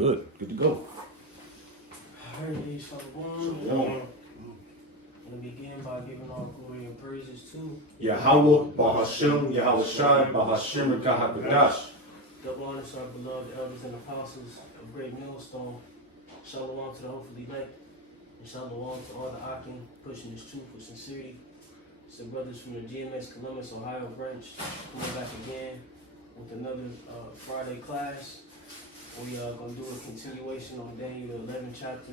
Good to go. Alright, Shalom. I'm going to begin by giving all glory and praises to Yahweh, Bahashem, Yahweh Shai, Bahashem, Kahakadash. double honor to our beloved elders and apostles of Great Millstone. Shalom to the hopefully elect. And shalom to all the Akim pushing this truth with sincerity. So brothers from the GMS Columbus, Ohio branch, coming back again with another Friday class. We are going to do a continuation on Daniel, the 11th chapter.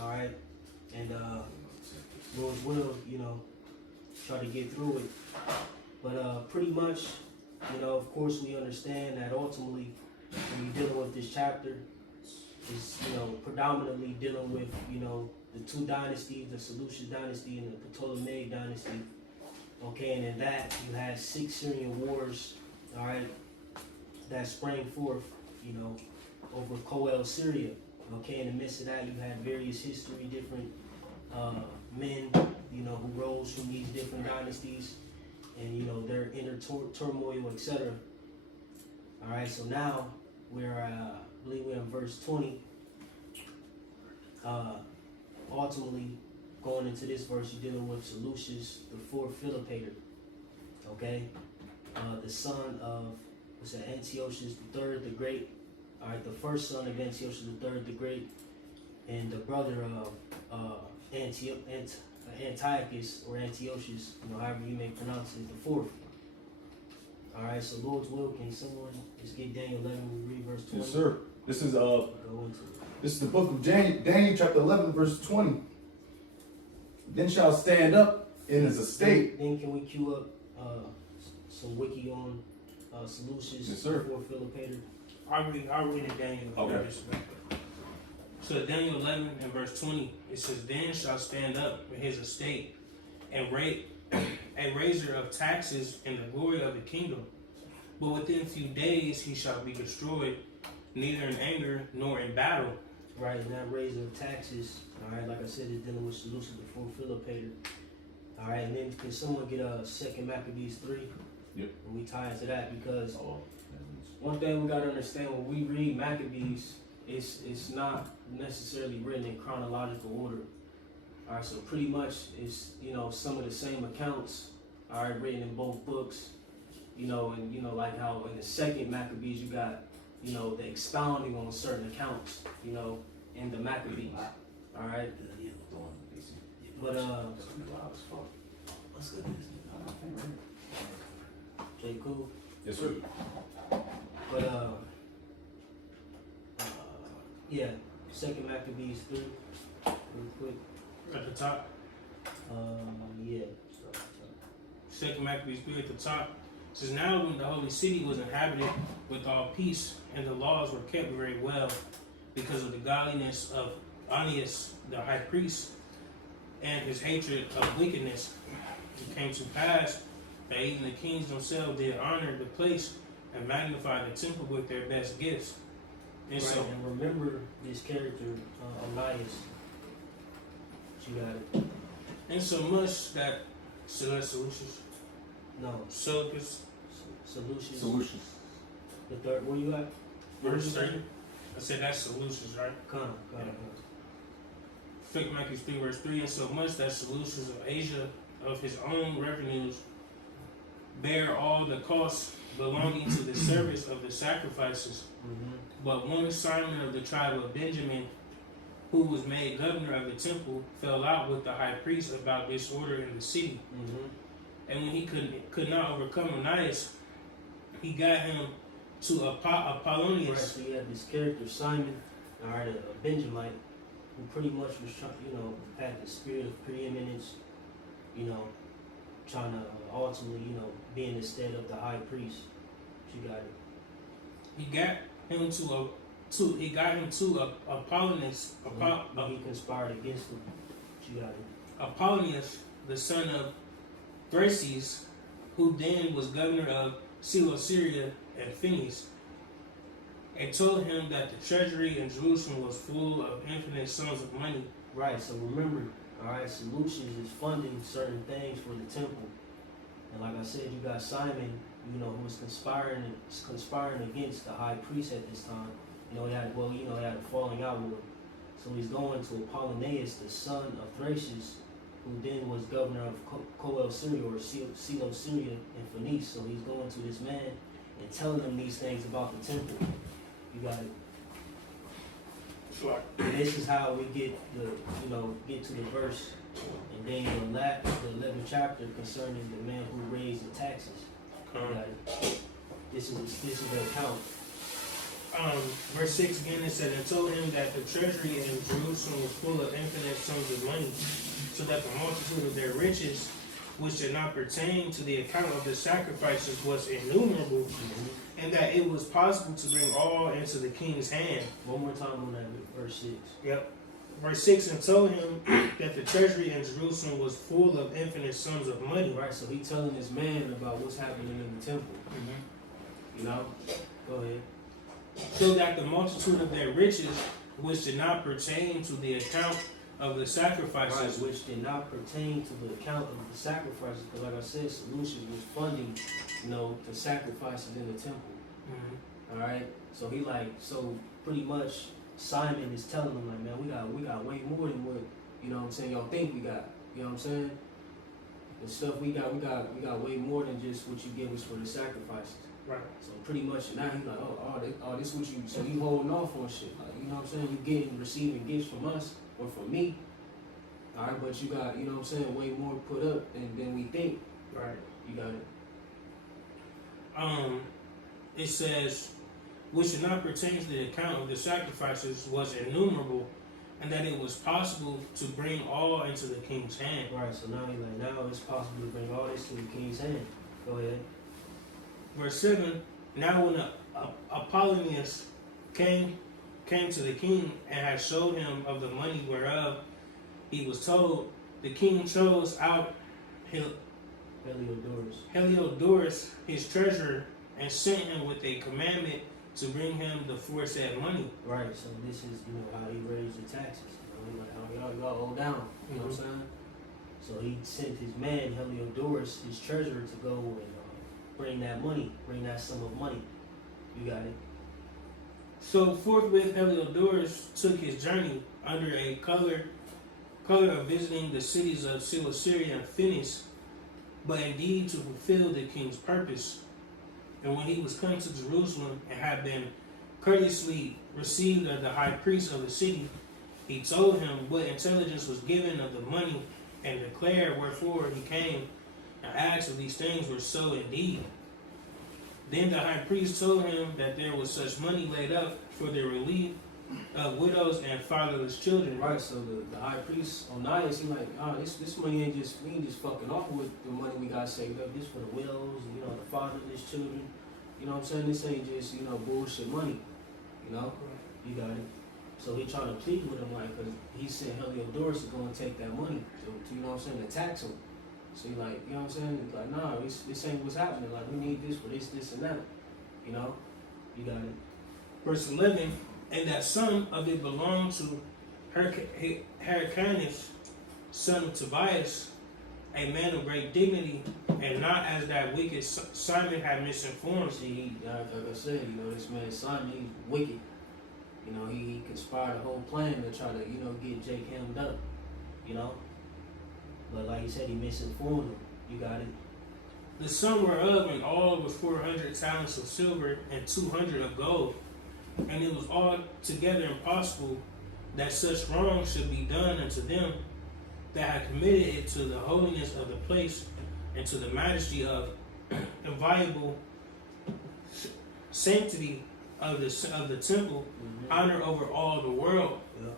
All right. And Lord's will, try to get through it. But pretty much, of course, we understand that ultimately, when you're dealing with this chapter, is predominantly dealing with the two dynasties, the Seleucid dynasty and the Ptolemaic dynasty. Okay, and in that you had 6 Syrian wars, all right, that sprang forth, over Coel, Syria. Okay, in the midst of that you had various history, different men, who rose from these different dynasties, and their inner turmoil, etc. All right, so now we're I believe we're in verse 20. Ultimately, going into this verse, you're dealing with Seleucus, the fourth Philopator. Okay, the son of Antiochus III the Great. All right, the first son of Antiochus III the Great, and the brother of Antiochus or Antiochus, however you may pronounce it, the fourth. All right, so Lord's will, can someone just get Daniel 11, we read verse 20? Yes, sir. This is Go into it. This is the book of Daniel, chapter 11, verse 20. Then shall stand up in his estate. Then can we cue up some wiki on Seleucus, Yes, sir. before Philopator? I'll read it, Daniel. Okay. So Daniel 11 and verse 20, it says, "Then shall stand up in his estate and a raiser of taxes in the glory of the kingdom. But within a few days he shall be destroyed, neither in anger nor in battle." Right, and that raiser of taxes, all right, like I said, is dealing with Seleucus before Philopator. All right, and then can someone get 2 Maccabees 3? Yep. And we tie into that because one thing we got to understand when we read Maccabees, it's not necessarily written in chronological order. All right, so pretty much it's, some of the same accounts, all right, written in both books, and, like how in the 2nd Maccabees you got, the expounding on certain accounts, in the Maccabees. All right. But what's good? J. Cool. Yes, sir. But yeah, 2 Maccabees 3, real quick. At the top, Yeah. 2 Maccabees 3 at the top, it says, "Now when the holy city was inhabited with all peace, and the laws were kept very well, because of the godliness of Onias the high priest, and his hatred of wickedness, it came to pass that even the kings themselves did honor the place and magnify the temple with their best gifts." And Right, so, and remember this character, Onias. You got it. and so much that, so that's Seleucus. No, Seleucus, Seleucus. Solutions. The third, where you at? verse 3. I said that's Seleucus, right? Come. 2 Maccabees 3 verse 3, "And so much that Seleucus of Asia of his own revenues bear all the costs belonging to the service of the sacrifices. Mm-hmm. But one Simon of the tribe of Benjamin, who was made governor of the temple, fell out with the high priest about disorder in the city. Mm-hmm. And when he could not overcome Onias, he got him to Apollonius." Right, so you have this character, Simon, all right, a Benjamite, who pretty much was trying, had the spirit of preeminence, trying to ultimately, be in the stead of the high priest. You got it. He got him to Apollonius. He conspired against him. You got it. Apollonius, the son of Thraces, who then was governor of Cilicia and Phineas, and told him that the treasury in Jerusalem was full of infinite sums of money. Right, so remember, all right, Seleucus is funding certain things for the temple. And like I said, you got Simon, who was conspiring against the high priest at this time. he had a falling out with him. So he's going to Apollonius, the son of Thracius, who then was governor of Coel Syria or Silo Syria in Phoenice. So he's going to this man and telling him these things about the temple. You got it. Sure. And this is how we get to the verse in Daniel the 11th chapter concerning the man who raised the taxes. You got it. This is the account. Verse 6 again, it said, and told him that the treasury in Jerusalem was full of infinite sums of money, so that the multitude of their riches, which did not pertain to the account of the sacrifices, was innumerable, and that it was possible to bring all into the king's hand. One more time on that, verse 6. Yep. Verse 6, and told him that the treasury in Jerusalem was full of infinite sums of money. Right, so he telling this man about what's happening in the temple. You know? Go ahead. So that the multitude of their riches, which did not pertain to the account of the sacrifices, which did not pertain to the account of the sacrifices, because like I said, Solutions was funding, the sacrifices in the temple. All right, so pretty much Simon is telling him like, man, we got way more than what y'all think we got. You know what I'm saying? The stuff we got way more than just what you give us for the sacrifices. right? So pretty much now he's like, this what you, so you holding off on shit, like, you know what I'm saying? You receiving gifts from us or from me, all right, but you got, way more put up than we think, Right. You got it. It says, which did not pertain to the account of the sacrifices was innumerable, and that it was possible to bring all into the king's hand. Right, so now he's like, now it's possible to bring all this to the king's hand. Go ahead. Verse 7, now when Apollonius came to the king and had showed him of the money whereof he was told, the king chose out Heliodorus, his treasurer, and sent him with a commandment to bring him the foresaid money. Right, so this is, how he raised the taxes. Like how y'all owe down, you know what I'm saying? So he sent his man, Heliodorus, his treasurer, to go and bring that sum of money. You got it. So forthwith Heliodorus took his journey under a color of visiting the cities of Cilicia and Phoenice, but indeed to fulfill the king's purpose. And when he was come to Jerusalem and had been courteously received of the high priest of the city, he told him what intelligence was given of the money, and declared wherefore he came, and asked if these things were so indeed. Then the high priest told him that there was such money laid up for the relief of widows and fatherless children. Right, so the high priest Onias, he's like, this money ain't just, we ain't just fucking off with the money we got saved up. This for the widows, and, the fatherless children. You know what I'm saying? This ain't just, bullshit money. You got it. So he trying to plead with him, like, because he sent Heliodorus to go and take that money to to tax him. So he like, you know what I'm saying? He's like, nah, this ain't what's happening. Like, we need this for this, and that. You got it. Verse 11, and that some of it belonged to Hyrcanus, son of Tobias, a man of great dignity, and not as that wicked Simon had misinformed. See, like I said, this man Simon, he's wicked. He conspired a whole plan to try to, get Jake hemmed up. But like he said, he misinformed him. You got it. The sum whereof in all was 400 talents of silver and 200 of gold. And it was altogether impossible that such wrong should be done unto them that had committed it to the holiness of the place and to the majesty of inviolable sanctity of the temple, honor over all the world. Yeah.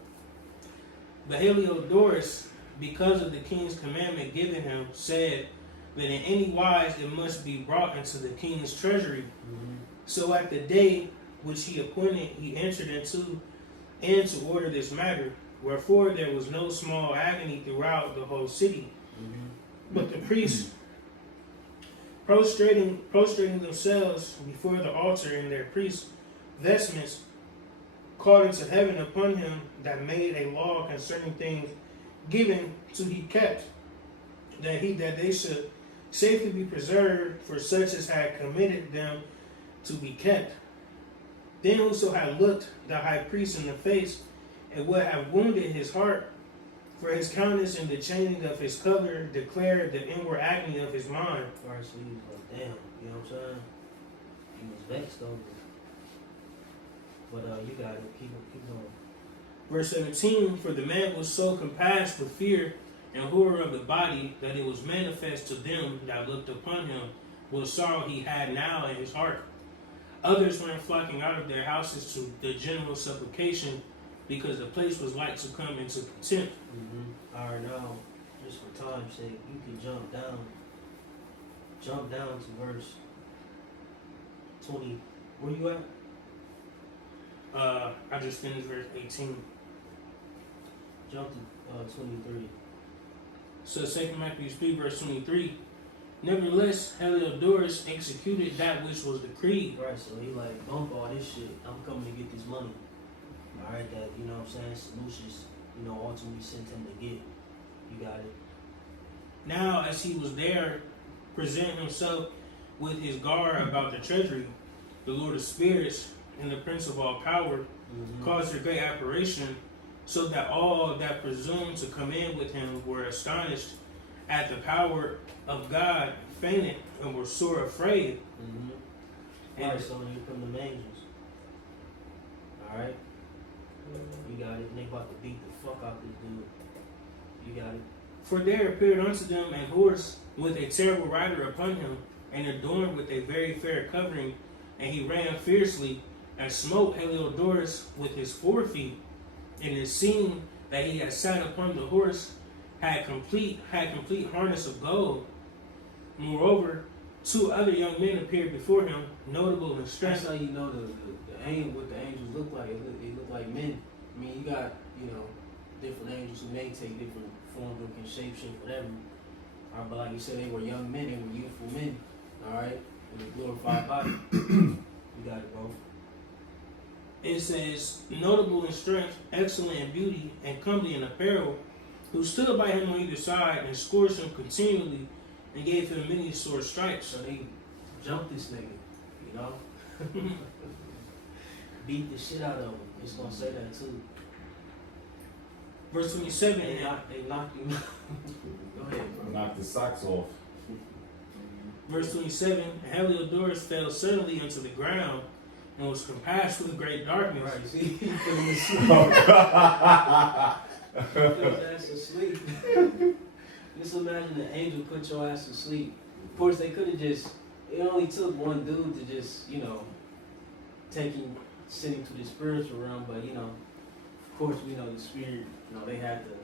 But Heliodorus, because of the king's commandment given him, said that in any wise it must be brought into the king's treasury. So at the day which he appointed, he entered into and to order this matter. Wherefore there was no small agony throughout the whole city. But the priests, prostrating themselves before the altar in their priest vestments, called into heaven upon him that made a law concerning things given to be kept, that they should safely be preserved for such as had committed them to be kept. Then whoso had looked the high priest in the face and would have wounded his heart, for his countenance and the changing of his color declared the inward agony of his mind. Alright, so he was like, damn, you know what I'm saying? He was vexed over it. But you got it. Keep going. Verse 17, for the man was so compassed with fear and horror of the body that it was manifest to them that looked upon him what sorrow he had now in his heart. Others went flocking out of their houses to the general supplication, because the place was like to come into contempt. Alright, now, just for time's sake, you can jump down. Jump down to verse 20. Where you at? I just finished verse 18. Jump to 23. So 2 Maccabees 3 verse 23. Nevertheless, Heliodorus executed that which was decreed. Right, so he like, bump all this shit. I'm coming to get this money. Alright, that, you know what I'm saying, Seleucus, you know, ultimately sent him to get. You got it. Now, as he was there, present himself with his guard about the treasury, the Lord of spirits and the Prince of all power caused a great apparition, so that all that presumed to come in with him were astonished at the power of God, fainted, and were sore afraid. Alright, so here come the angels. Alright? You got it. And they about to beat the fuck out this dude. You got it. For there appeared unto them a horse with a terrible rider upon him, and adorned with a very fair covering, and he ran fiercely, and smote Heliodorus with his forefeet, and it seemed that he had sat upon the horse, had complete harness of gold. Moreover, two other young men appeared before him, notable in strength. That's how you know what the angels look like. They look like men. I mean, you got, you know, different angels who may take different forms and can shape shift, whatever. Alright, but like you said, they were young men, they were youthful men. Alright? With a glorified body. You got it, bro. It says, notable in strength, excellent in beauty, and comely in apparel, who stood by him on either side and scourged him continually, and gave him many sore stripes. So they jumped this nigga, you know? Beat the shit out of him. It's gonna say that too. Verse 27. They knocked him. Go ahead, bro. Knock the socks off. Verse 27. Heliodorus fell suddenly unto the ground, and was compassed with great darkness. Right, see? He put him asleep. He put his ass to sleep. Just imagine the angel put your ass to sleep. Of course, they could have just, it only took one dude to just, you know, send him to the spiritual realm, but, you know, of course, we know the spirit, you know, they had to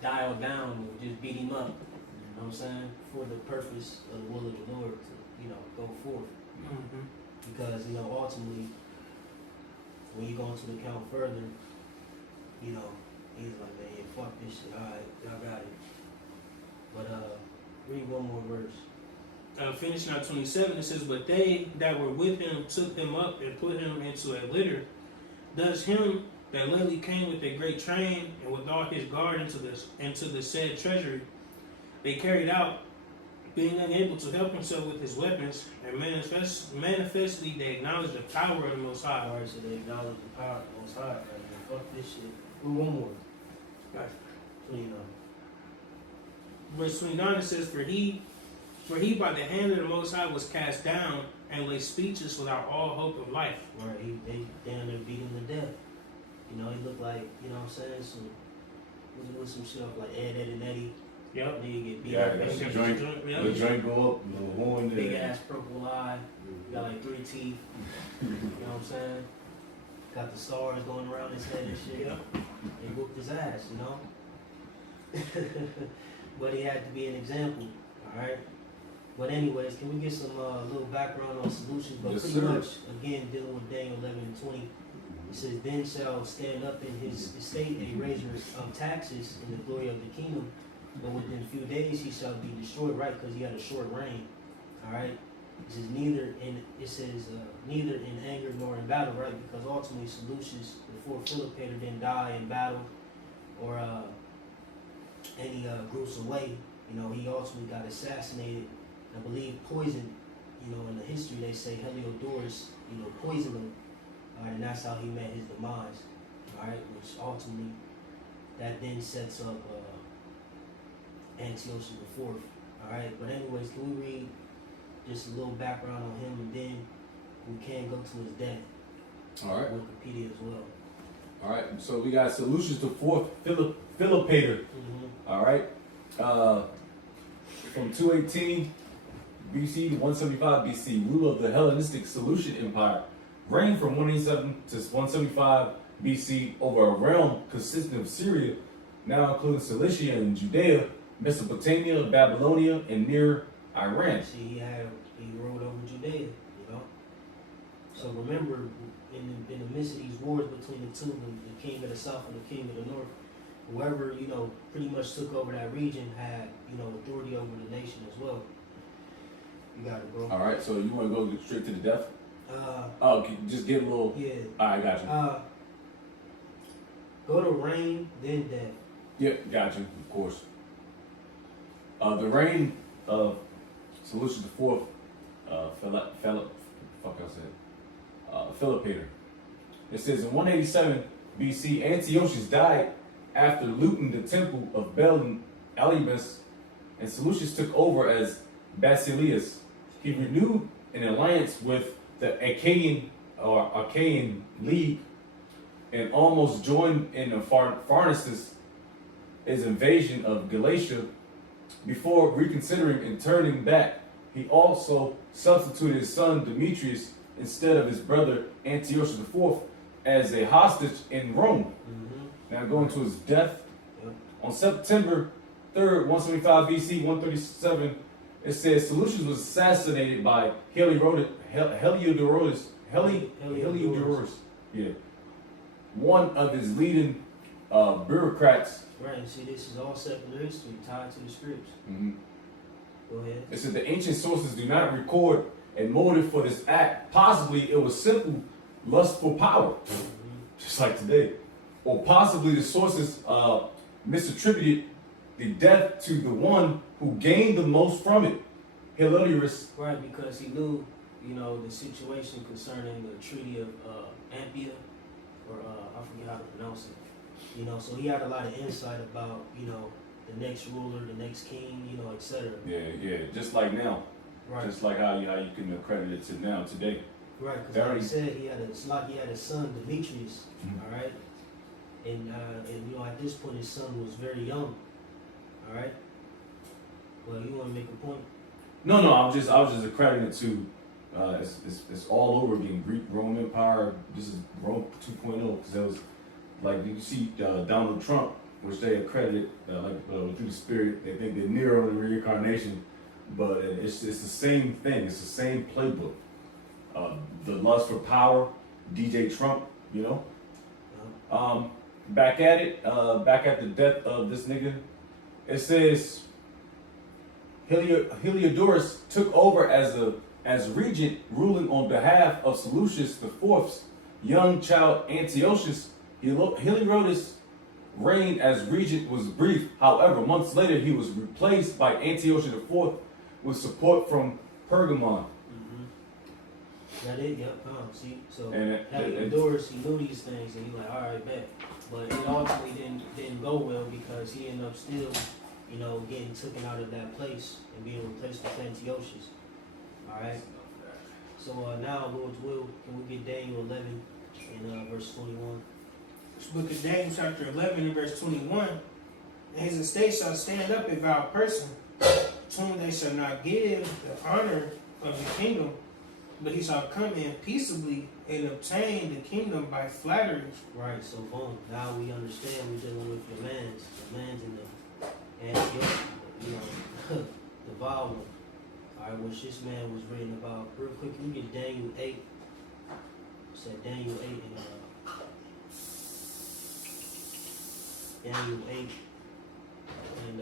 dial down and just beat him up, you know what I'm saying, for the purpose of the will of the Lord to, you know, go forth. Because, you know, ultimately, when you go into the account further, you know, he's like, man, yeah, fuck this shit, alright, y'all got it. But read one more verse. Finishing out 27, it says, but they that were with him took him up and put him into a litter. Thus him that lately came with a great train and with all his guard into the said treasury, they carried out, being unable to help himself with his weapons, and manifestly they acknowledged the power of the Most High. Alright, so they acknowledge the power of the Most High, right? Fuck this shit. Read one more. Right. So you know. Verse 29, it says, For he by the hand of the Most High was cast down, and lay speechless without all hope of life. Right, they down there beat him to death. You know, he looked like, you know what I'm saying, some shit up like Ed, and Eddie. Yep. Nigga get beat Yeah, up. that's the Big joint. Yep. The joint go up, the horn there. Big ass purple eye. Got like 3 teeth. You know what I'm saying? Got the stars going around his head and shit. Yep. They whooped his ass, you know? But he had to be an example, alright? But anyways, can we get some little background on solutions? But Yes, pretty sir. much, again, dealing with Daniel 11 and 20, it says, Then shall stand up in his estate a raiser of taxes in the glory of the kingdom, but within a few days he shall be destroyed, right? Because he had a short reign, alright? It says, neither in anger nor in battle, right? Because ultimately Seleucus, before Philopator didn't die in battle, or any gruesome way, you know, he ultimately got assassinated. I believe poisoned, you know, in the history they say Heliodorus, you know, poisoned him. that's how he met his demise. All right, which ultimately that then sets up Antiochus IV. All right, but anyways, can we read just a little background on him, and then we can go to his death. All right. Wikipedia as well. All right. So we got Seleucus the Fourth, Philopator. All right. From 218 BC to 175 BC, ruler of the Hellenistic Seleucid Empire, reigned from 187 to 175 BC over a realm consisting of Syria, now including Cilicia and Judea, Mesopotamia, Babylonia, and near Iran. See, he ruled over Judea, you know. So remember, in the midst of these wars between the two, the king of the south and the king of the north, whoever, you know, pretty much took over that region had, you know, authority over the nation as well. You got it, bro. All right, so you want to go straight to the death? Just get a little. Yeah. All right, got you. Go to reign, then death. Yep, got you. Of course. The reign of Seleucus the Fourth, Philopator. It says in 187 BC, Antiochus died after looting the temple of Bel Elibus, and Seleucus took over as Basileus. He renewed an alliance with the Achaean League and almost joined in Pharnaces' invasion of Galatia. Before reconsidering and turning back, he also substituted his son Demetrius instead of his brother Antiochus IV as a hostage in Rome. Now going to his death. On September 3rd, 175 BC, 137, it says Seleucus was assassinated by Heliodorus, one of his leading bureaucrats. Right, and see, this is all secular history tied to the scripts. Go ahead. It said the ancient sources do not record a motive for this act. Possibly it was simple lust for power, just like today. Or possibly the sources misattributed the death to the one who gained the most from it, Heliodorus. Right, because he knew, you know, the situation concerning the Treaty of Ampia, or I forget how to pronounce it. You know, so he had a lot of insight about, you know, the next ruler, the next king, you know, etc. Yeah, just like now. Right. Just like how you can accredit it to now, today. Right, because like I said, he had a son, Demetrius, all right? And you know, at this point, his son was very young, all right? Well, you want to make a point? No, I was just accrediting it to, it's all over again. Greek, Roman Empire, this is Rome 2.0, because that was, like, you see Donald Trump, which they accredited, through the spirit, they think they're Nero and reincarnation, but it's the same thing, it's the same playbook. The lust for power, DJ Trump, you know? Back at it, back at the death of this nigga, it says Heliodorus took over as regent, ruling on behalf of Seleucus IV's young child Antiochus. Heliodorus' reign as regent was brief. However, months later, he was replaced by Antiochus IV with support from Pergamon. That it, yep, see, so Heliodorus, he knew these things, and he like, all right, bet. But it ultimately didn't go well because he ended up still, you know, getting taken out of that place and being replaced with Antiochus. All right. So now, Lord's will, can we get Daniel 11 and verse 21? This book of Daniel, chapter 11 and verse 21. And his estate shall stand up a vile person, to whom they shall not give the honor of the kingdom, but he shall come in peaceably and obtain the kingdom by flattery. Right, so boom, now we understand we're dealing with the lands in the Antioch, you know, the vile one. All right, which this man was written about. Real quick, can we get Daniel 8? It said Daniel 8 and Daniel 8 and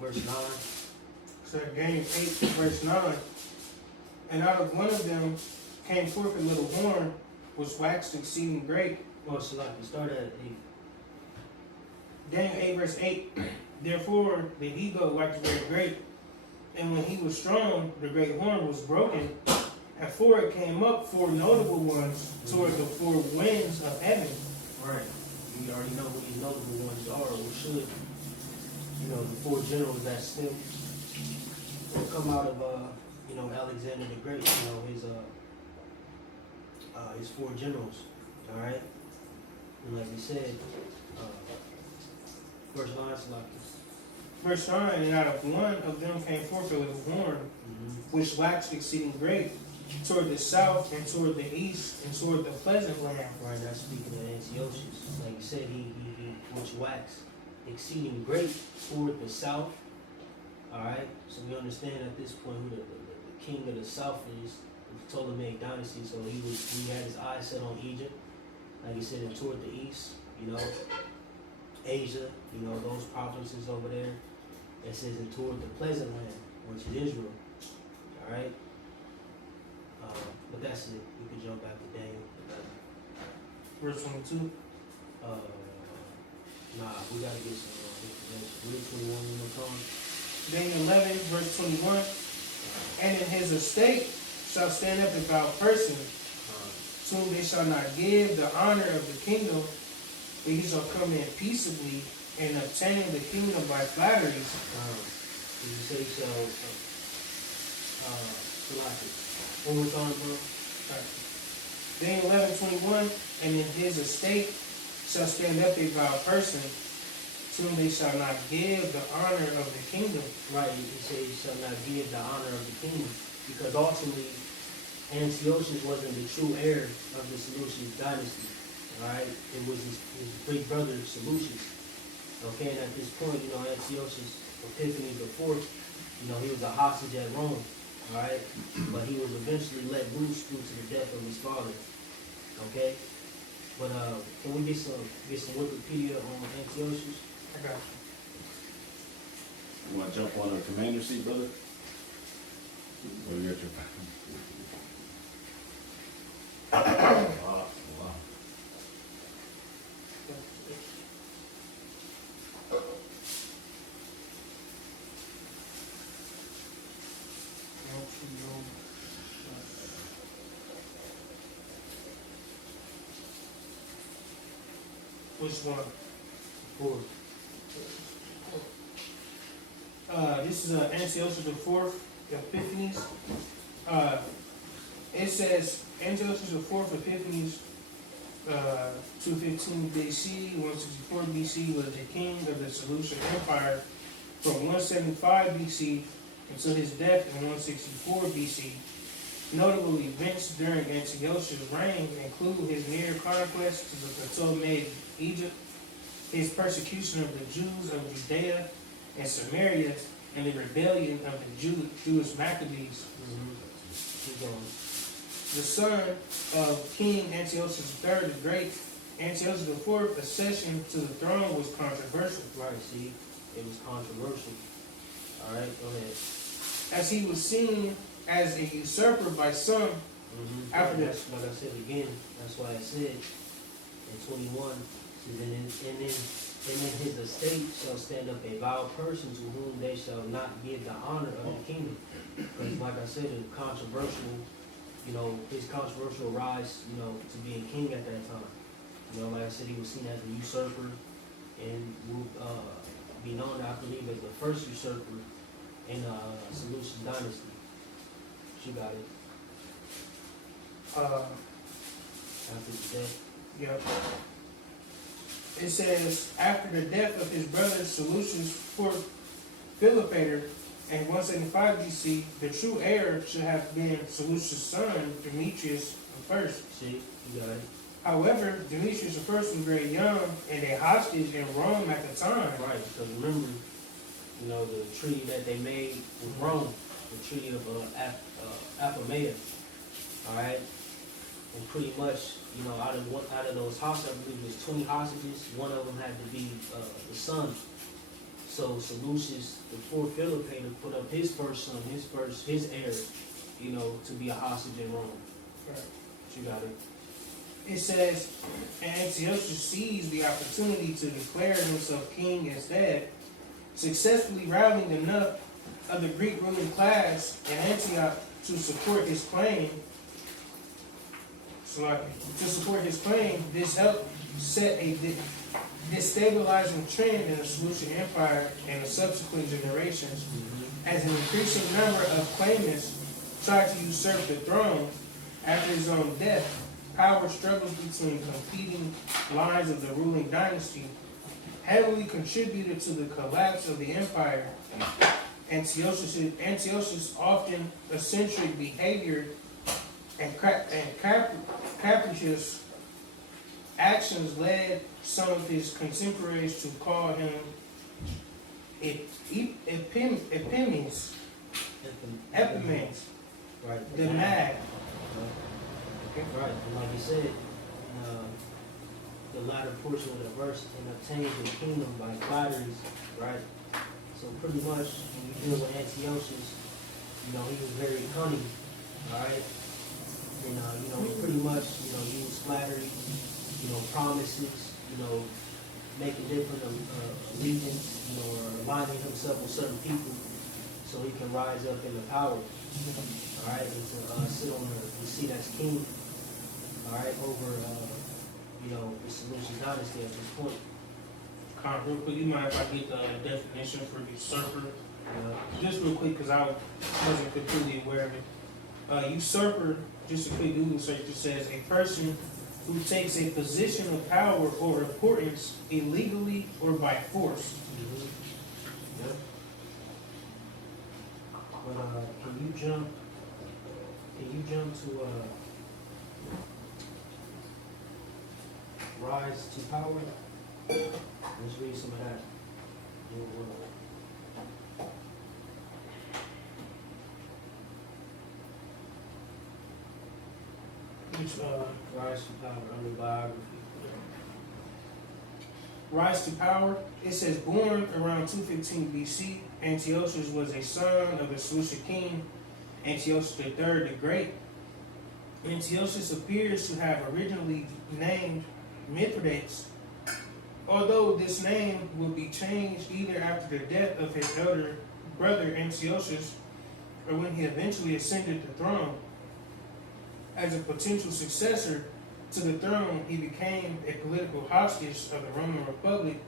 verse 9. So Daniel 8 verse 9. And out of one of them came forth a little horn, which waxed exceeding great. Oh, so like we started at 8. Daniel 8 verse 8. Therefore did he go like the very great, and when he was strong, the great horn was broken, and four it came up, four notable ones toward the four winds of heaven. Right. We already know who these notable ones are, or should. You know, the four generals that still will come out of, Alexander the Great. You know, his four generals. All right. And like we said, first line, Verse 9, and out of one of them came forth a little horn, which waxed exceeding great, toward the south, and toward the east, and toward the pleasant land. Right, now speaking of Antiochus, like you said, he which waxed exceeding great toward the south. Alright, so we understand at this point who the king of the south is, the Ptolemaic dynasty, so he had his eyes set on Egypt, like you said, and toward the east, Asia, those provinces over there. It says and toward the pleasant land, which is Israel. Alright? But that's it. We could jump back to Daniel. Verse 22. We gotta get some information. Read 21 one more time. Daniel 11, verse 21. And in his estate shall stand up a vile person, to whom they shall not give the honor of the kingdom, but he shall come in peaceably and obtain the kingdom by flatteries. Did you say shall? One more time, bro. Daniel 11:21, and in his estate shall stand up a vile person, to whom they shall not give the honor of the kingdom. Right, you say you shall not give the honor of the kingdom, because ultimately Antiochus wasn't the true heir of the Seleucid dynasty. Alright, it was his big brother Seleucus. Okay, and at this point, Antiochus Epiphanes IV, he was a hostage at Rome. Alright, but he was eventually let loose due to the death of his father. Okay, but can we get some Wikipedia on Antiochus? I got You want to jump on a commander seat, brother? Or you got your wow. Which one? Four. This is Antiochus IV, Epiphanes. It says Antiochus IV Epiphanes, 215 BC, 164 BC, was the king of the Seleucid Empire from 175 BC until his death in 164 BC. Notable events during Antiochus' reign include his near conquest of the Ptolemaic Egypt, his persecution of the Jews of Judea and Samaria, and the rebellion of the Jewish Maccabees. Keep going. The son of King Antiochus III the Great, Antiochus IV's accession to the throne was controversial. Right, see, it was controversial. All right, go ahead. As he was seen as a usurper by some. After that's like I said again. That's why I said in 21, and in his estate shall stand up a vile person to whom they shall not give the honor of the kingdom. Because like I said, it's controversial. His controversial rise, to being king at that time. Like I said, he was seen as a usurper, and will be known, I believe, as the first usurper in Seleucid dynasty. You got it. After his death. Yep. It says, after the death of his brother Seleucus' fourth Philopator in 175 BC, the true heir should have been Seleucus' son, Demetrius I. See, you got it. However, Demetrius I was very young and a hostage in Rome at the time. Right, because remember, the treaty that they made with Rome, the treaty of Apamea. All right, and pretty much, out of those hostages, I believe it was 20 hostages. One of them had to be the son. So Seleucus, the fourth Philopator, put up his first son, his heir, to be a hostage in Rome. Right. You got it. it says, and Antiochus seized the opportunity to declare himself king instead, successfully rallying enough of the Greek ruling class in Antioch to support his claim. This helped set a destabilizing trend in the Seleucid Empire and the subsequent generations, as an increasing number of claimants tried to usurp the throne after his own death. Power struggles between competing lines of the ruling dynasty heavily contributed to the collapse of the empire. Antiochus' often eccentric behavior and capricious actions led some of his contemporaries to call him Epimenes, Right. the mad. Right. And like you said, the latter portion of the verse, and obtained the kingdom by flatteries, right? So pretty much when you deal with Antiochus, he was very cunning, all right? And he pretty much, used flattery, promises, making different allegiance, or aligning himself with certain people so he can rise up into power, all right, and to sit on the seat as king, all right, over, the Seleucid dynasty at this point. Real quick, you mind if I get the definition for usurper? Just real quick, because I wasn't completely aware of it. Usurper, just a quick Google search, it says a person who takes a position of power or importance illegally or by force. Yep. But can you jump to rise to power? Let's read some of that. Rise to power under biography. Rise to power, it says born around 215 BC, Antiochus was a son of the Seleucid king Antiochus III the Great. Antiochus appears to have originally named Mithridates, although this name will be changed either after the death of his elder brother Antiochus or when he eventually ascended the throne. As a potential successor to the throne, he became a political hostage of the Roman Republic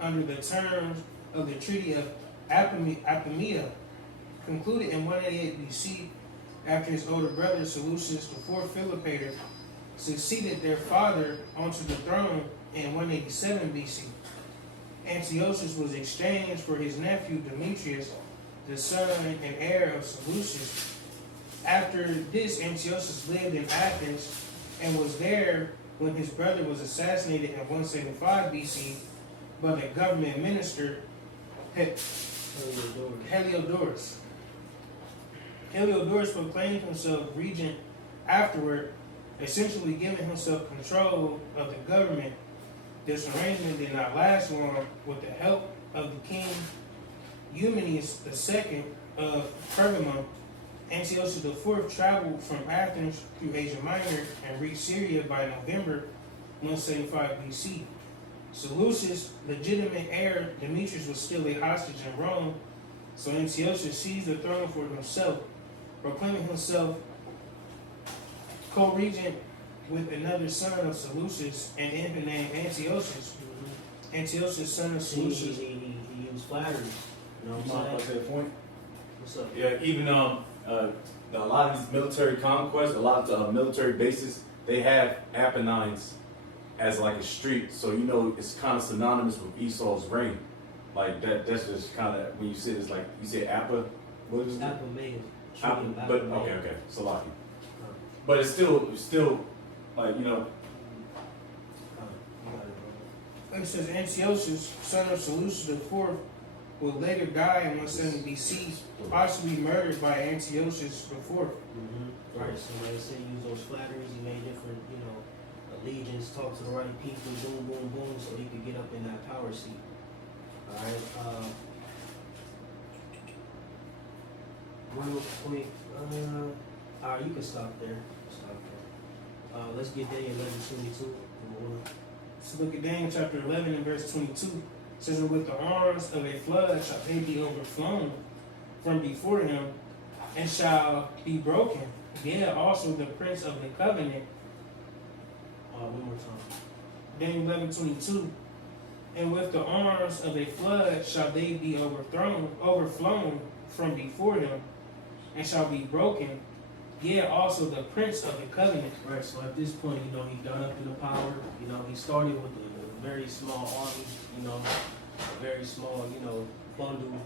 under the terms of the Treaty of Apamea, concluded in 188 BC after his older brother Seleucus IV Philopator succeeded their father onto the throne in 187 BC. Antiochus was exchanged for his nephew Demetrius, the son and heir of Seleucus. After this, Antiochus lived in Athens and was there when his brother was assassinated in 175 BC by the government minister Heliodorus. Heliodorus proclaimed himself regent afterward, essentially giving himself control of the government. This arrangement did not last long. With the help of the king Eumenes II of Pergamum, Antiochus IV traveled from Athens through Asia Minor and reached Syria by November 175 BC. Seleucus' legitimate heir Demetrius was still a hostage in Rome, so Antiochus seized the throne for himself, proclaiming himself co-regent with another son of Seleucus, an infant named Antiochus. Antiochus, son of Seleucus. He used flattery. You know what I'm saying? That point? What's up? Yeah, even a lot of these military conquests, a lot of military bases, they have Apennines as like a street, so it's kind of synonymous with Esau's reign. Like that's just kind of when you say it's like you say Appa, what is it? Apamea. But okay, Salaki. But it's still like It says Antiochus, son of Seleucus IV, would later die in 170 BC, possibly murdered by Antiochus IV. Right, so like I said, use those flatteries, he made different, allegiance, talk to the right people, boom, boom, boom, so he could get up in that power seat. Alright, real quick, alright, you can stop there. Stop there. Let's get Daniel 11:22. Let's look at Daniel chapter 11 and verse 22. It says, "And with the arms of a flood shall they be overflown from before him, and shall be broken. Yea, also the prince of the covenant." One more time. Daniel 11:22. "And with the arms of a flood shall they be overflown from before him, and shall be broken. Yea, also the prince of the covenant." Right, so at this point, he got up in the power. He started with a very small army, a very small, bundle,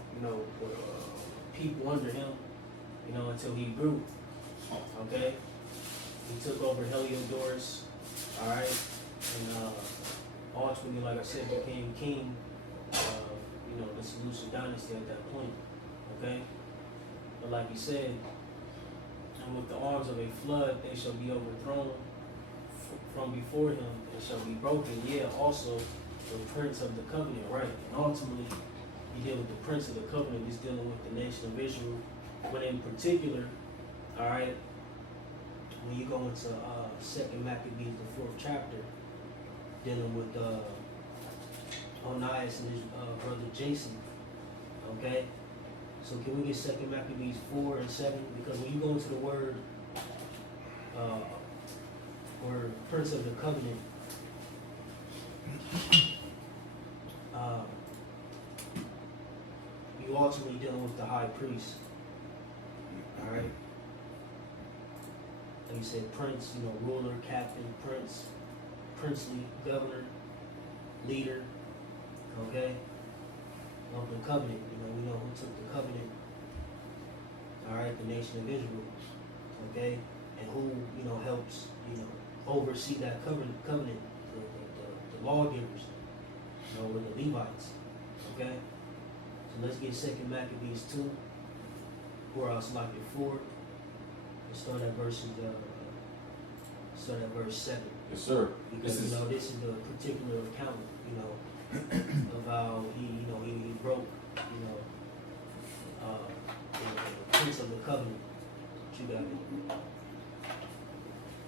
people under him, until he grew. Okay? He took over Heliodorus, all right? And ultimately, like I said, became king, the Seleucid dynasty at that point. Okay? But like he said, and with the arms of a flood, they shall be overthrown from before him and shall be broken. Yeah, also the prince of the covenant, right? And ultimately, he deal with the prince of the covenant. He's dealing with the nation of Israel. But in particular, all right, when you go into 2nd Maccabees, the 4th chapter, dealing with Onias and his brother Jason, okay? So can we get 2nd Maccabees 4 and 7? Because when you go into the word prince of the covenant, you ultimately dealing with the high priest. All right. Like you said, prince, ruler, captain, prince, princely, governor, leader. Okay. Of the covenant, we know who took the covenant. All right, the nation of Israel. Okay, and who helps oversee that covenant, the lawgivers, with the Levites. Okay, so let's get 2nd Maccabees 2, or else like it 4. Let's start at verse 7. Yes, sir. Because this is the particular account, of how he broke, the prince of the covenant. What you got me?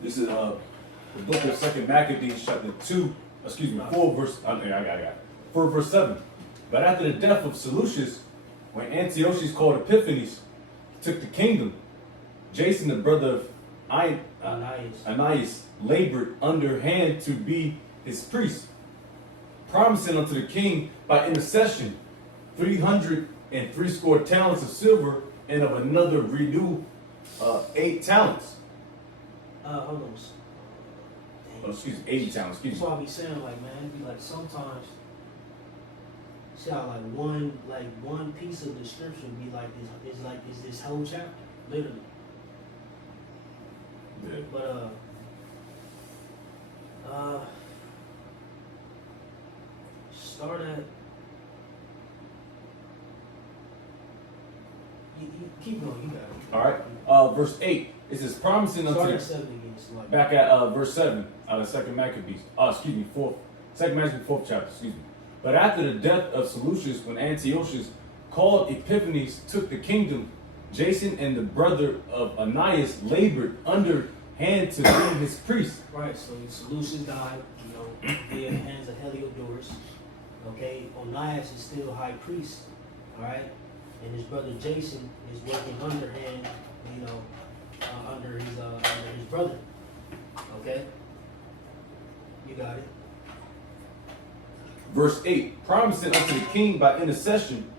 This is the book of 2nd Maccabees, chapter 4 verse. I got it. 4 verse 7. But after the death of Seleucus, when Antiochus called Epiphanes, took the kingdom, Jason, the brother of Onias, labored underhand to be his priest, promising unto the king by intercession 360 talents of silver, and of another renew 8 talents. Hold on. Oh, 80 talents. That's why I be saying, man, be sometimes, see how one piece of the scripture be is this whole chapter, literally. Yeah. But start at. You keep going. You got it. All right. Verse 8. It says, promising unto Start the. at 7 again. Back at verse 7 out of 2nd Maccabees. 2nd Maccabees 4th chapter. But after the death of Seleucus, when Antiochus called Epiphanes, took the kingdom, Jason and the brother of Onias labored underhand to be his priest. Right, so Seleucus died, via the hands of Heliodorus. Okay, Onias is still high priest, all right? And his brother Jason is working underhand, under his brother. Okay? You got it. Verse 8, promising unto the king by intercession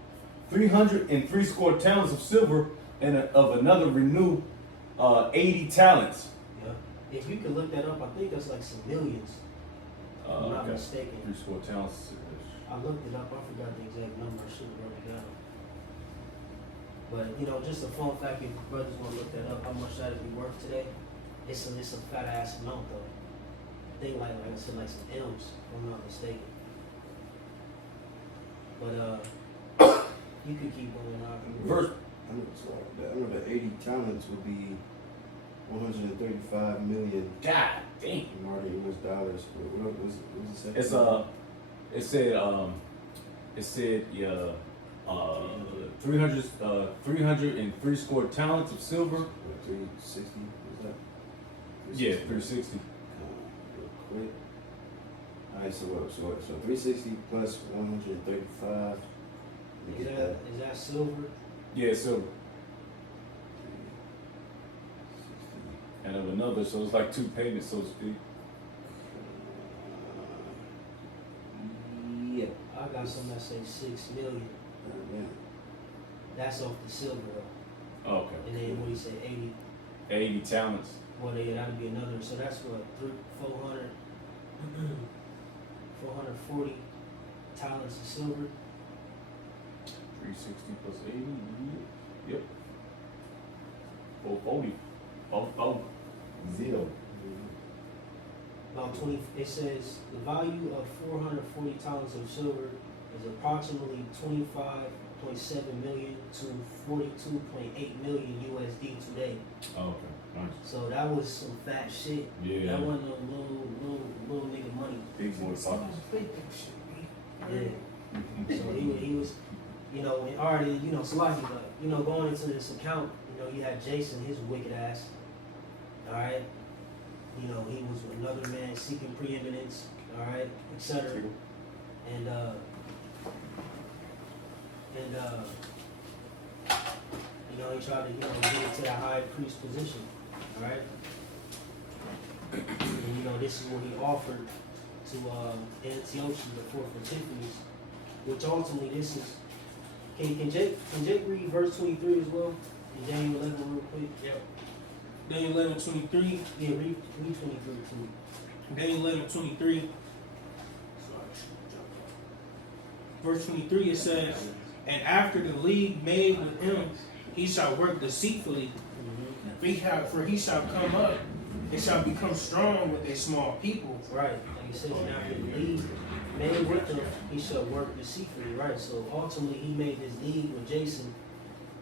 360 talents of silver, and of another renew 80 talents. Yeah. If you could look that up, I think that's like some millions. If I'm not mistaken. 360 talents. I looked it up, I forgot the exact number, I should have wrote it down. But just a fun fact, if brothers want to look that up, how much that would be worth today, it's a fat ass amount though. I think like I said, like some M's, if I'm not mistaken. But you could keep going on. Verse. I know that 80 talents would be 135 million. God dang. Modern US dollars. What was it? It's it said 303 score talents of silver. 360 is that? Yeah, 360. quick. Alright, so what? So 360 plus 135. Is that silver? Yeah, so and of another, so it's like two payments, so to speak. Yeah. I got some that say 6 million. Yeah. That's off the silver though. Oh, okay. And then what do you say, 80? 80 talents. Well, yeah, that'd be another. So that's what 400, 440 talents of silver. 360 plus 80. Yep. 440. 440. Zero. About 20. It says the value of 440 talents of silver is approximately 25.7 million to 42.8 million USD today. Oh, okay. Nice. So that was some fat shit. Yeah. That wasn't no little nigga money. Big boy pockets. Yeah. So he was, you know, and already, you know, Salaki, but, you know, going into this account, you know, you had Jason, his wicked ass. All right. You know, he was another man seeking preeminence. All right, etc. And you know, he tried to, you know, get into that high priest position. All right. And you know, this is what he offered to Antiochus the fourth Antiphonus, which ultimately this is. Can Jake read verse 23 as well? In Daniel 11 real quick. Yep. Daniel 11:23. Yeah, read 23 too. Daniel 11:23. Verse 23 it says, "And after the league made with him, he shall work deceitfully. For he shall come up and shall become strong with a small people." Right, like it says, and after the league made with him, he shall work deceitfully. Right, so ultimately he made this league with Jason.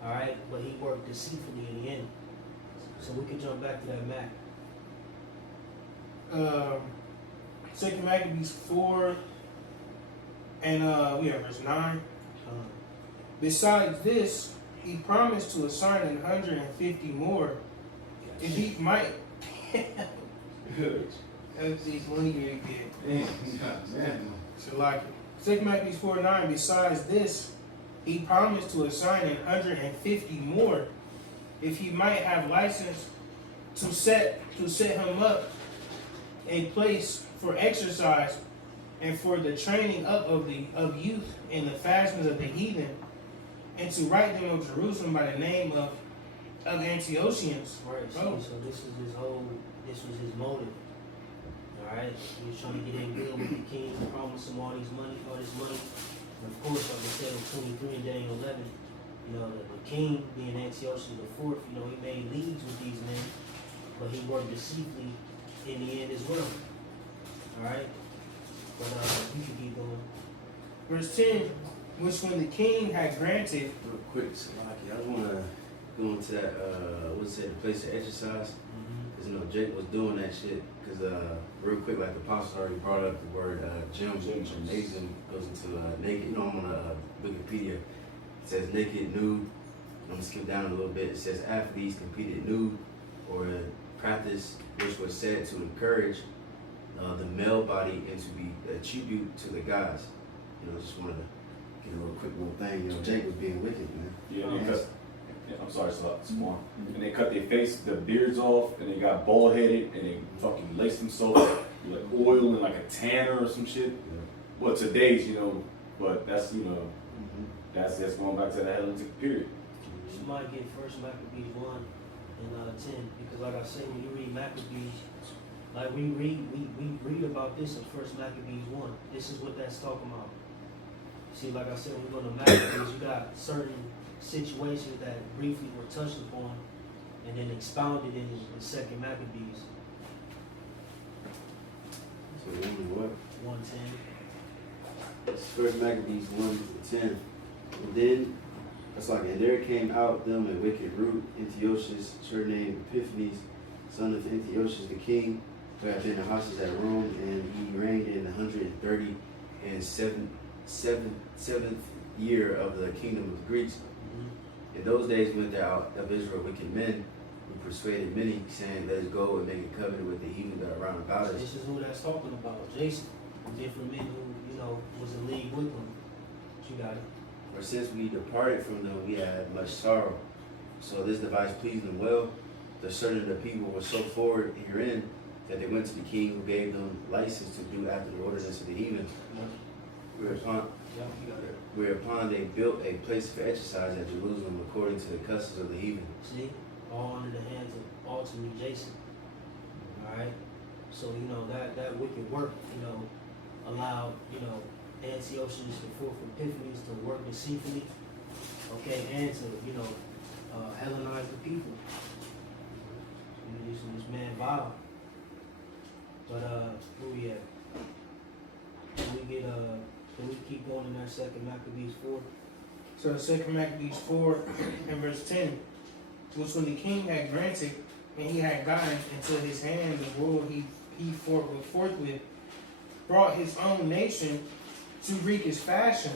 All right, but he worked deceitfully in the end. So we can jump back to that Mac. 2 Maccabees 4 and verse 9. "Besides this, he promised to assign 150 more, if he might." That's these money you get. So like 2 Maccabees 4:9. "Besides this, he promised to assign 150 more, if he might have license to set him up a place for exercise and for the training up of youth in the fashions of the heathen, and to write them of Jerusalem by the name of Antiochians." Right, so this was his motive. Alright, he was trying to get in good with the king, promise him all this money. And of course, like I said in 23 and Daniel 11, you know, the king being Antiochus the fourth, you know, he made leagues with these men, but he worked deceitfully in the end as well. Alright? But you can keep going. Verse 10, "Which when the king had granted..." Real quick, Salaki, I just want to go into that, the place to exercise. Because, you know, Jake was doing that shit. Because, real quick, like the apostle already brought up the word gym, gymnasium goes into naked. You know, I'm on Wikipedia. It says naked, nude. I'm going to skip down a little bit. It says athletes competed nude or practice, which was said to encourage the male body and to be a tribute to the gods. You know, just wanted to get a little quick little thing. You know, Jake was being wicked, man. Yeah, I'm sorry, it's more. And they cut their face, the beards off, and they got bald headed, and they fucking laced themselves with like oil and like a tanner or some shit. Yeah. Well, today's, you know, but that's, you know, that's going back to the Hellenistic period. You might get First Maccabees 1 and 10, because like I say, when you read Maccabees, like we read about this in First Maccabees 1. This is what that's talking about. See, like I said, when you go to Maccabees, you got certain situations that briefly were touched upon and then expounded in the Second Maccabees. So what? 1:10. It's First Maccabees 1:10. And then it's like, and there came out them a wicked root, Antiochus, surnamed Epiphanes, son of Antiochus the king, who had been in houses at Rome, and he reigned in the 137th year of the kingdom of the Greeks. In those days went there out of Israel wicked men, We persuaded many, saying, let's go and make a covenant with the heathen that are round about us. This is who that's talking about. Jason. And different men who, was in league with them. But you got it. For since we departed from them, we had much sorrow. So this device pleased them well. The certain of the people were so forward herein that they went to the king, who gave them license to do after the ordinance of the heathen. Whereupon they built a place for exercise at Jerusalem according to the customs of the heathen. See? All under the hands of ultimately Jason. Alright? So, that wicked work, allowed, Antiochus the fourth Epiphanes to work deceitfully, okay, and to, Hellenize the people. This man vile. But where we at? Can we keep going in that second Maccabees 4? So the second Maccabees 4 and verse 10, which when the king had granted, and he had gotten into his hand the rule he forthwith brought his own nation to wreak his fashion,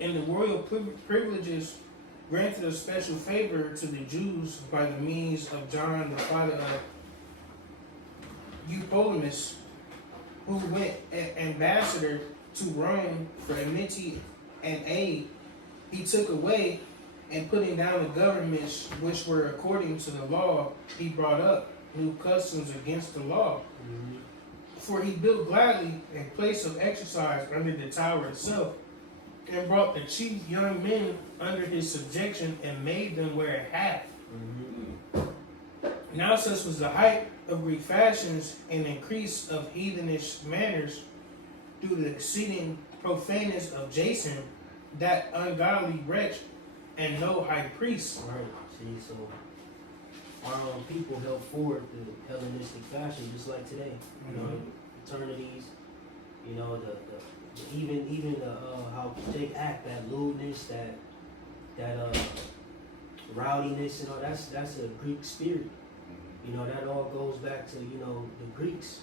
and the royal privileges granted a special favor to the Jews by the means of John, the father of Eupolemus, who went ambassador to Rome for enmity and aid. He took away and putting down the governments which were according to the law, he brought up new customs against the law. Mm-hmm. For he built gladly a place of exercise under the tower itself, and brought the chief young men under his subjection, and made them wear a hat. Mm-hmm. Now such was the height of Greek fashions and increase of heathenish manners through the exceeding profaneness of Jason, that ungodly wretch, and no high priest. Right. See, so our own people held forward the Hellenistic fashion just like today. Fraternities, even how they act, that lewdness, that rowdiness, that's a Greek spirit. That all goes back to, the Greeks,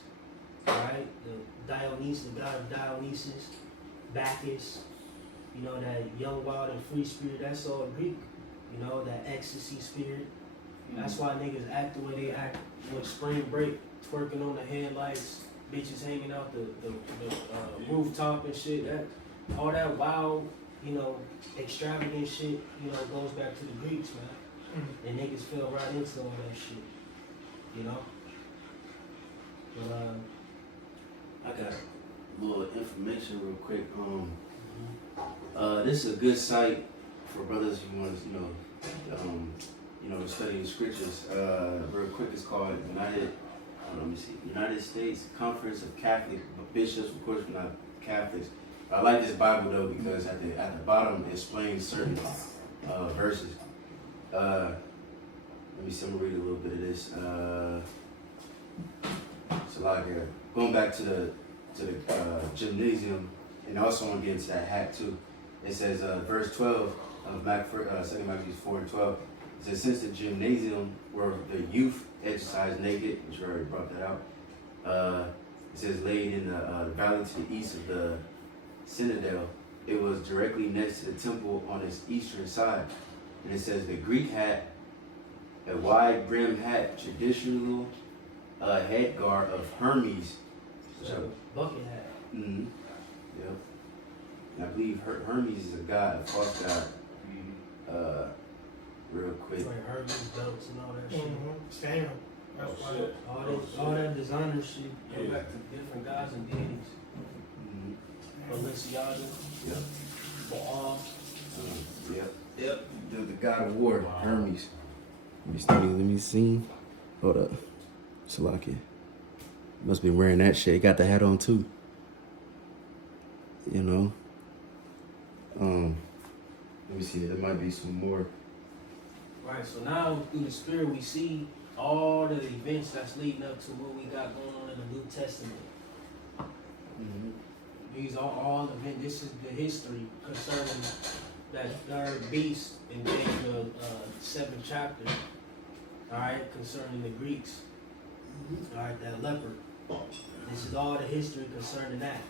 right? The Dionysus, the god of Dionysus, Bacchus, that young, wild, and free spirit, that's all Greek. That ecstasy spirit. That's why niggas act the way they act with spring break, twerking on the headlights, bitches hanging out the rooftop and shit. All that wild, extravagant shit, goes back to the Greeks, man. And niggas fell right into all that shit. But I got a little information real quick. This is a good site for brothers who want to, study the scriptures. Real quick, it's called United States Conference of Catholic Bishops. Of course, we're not Catholics. I like this Bible though because at the bottom it explains certain verses. Let me see. I'm gonna read a little bit of this. So like going back to the gymnasium, and I also want to get into that hat too. It says verse 12 of 2 Maccabees 4:12. It says, since the gymnasium where the youth exercised naked, which we already brought that out. It says laid in the valley to the east of the citadel. It was directly next to the temple on its eastern side. And it says the Greek hat, a wide brim hat, traditional head guard of Hermes. bucket hat. Mm-hmm. Yep. And I believe Hermes is a god, a false god. Real quick. Like Hermes belts and all that shit. Same. That's why. All that designer shit go back to different gods and deities. Balenciaga. Yep. Baal. Yep. The god of war, Hermes. Let me see. Hold up. Salakia. Must be wearing that shit. Got the hat on too. You know. Let me see. There might be some more. Right, so now through the spirit we see all the events that's leading up to what we got going on in the New Testament. These are all events. This is the history concerning that third beast in Daniel 7th chapter. Alright, concerning the Greeks. Alright, that leopard. This is all the history concerning that.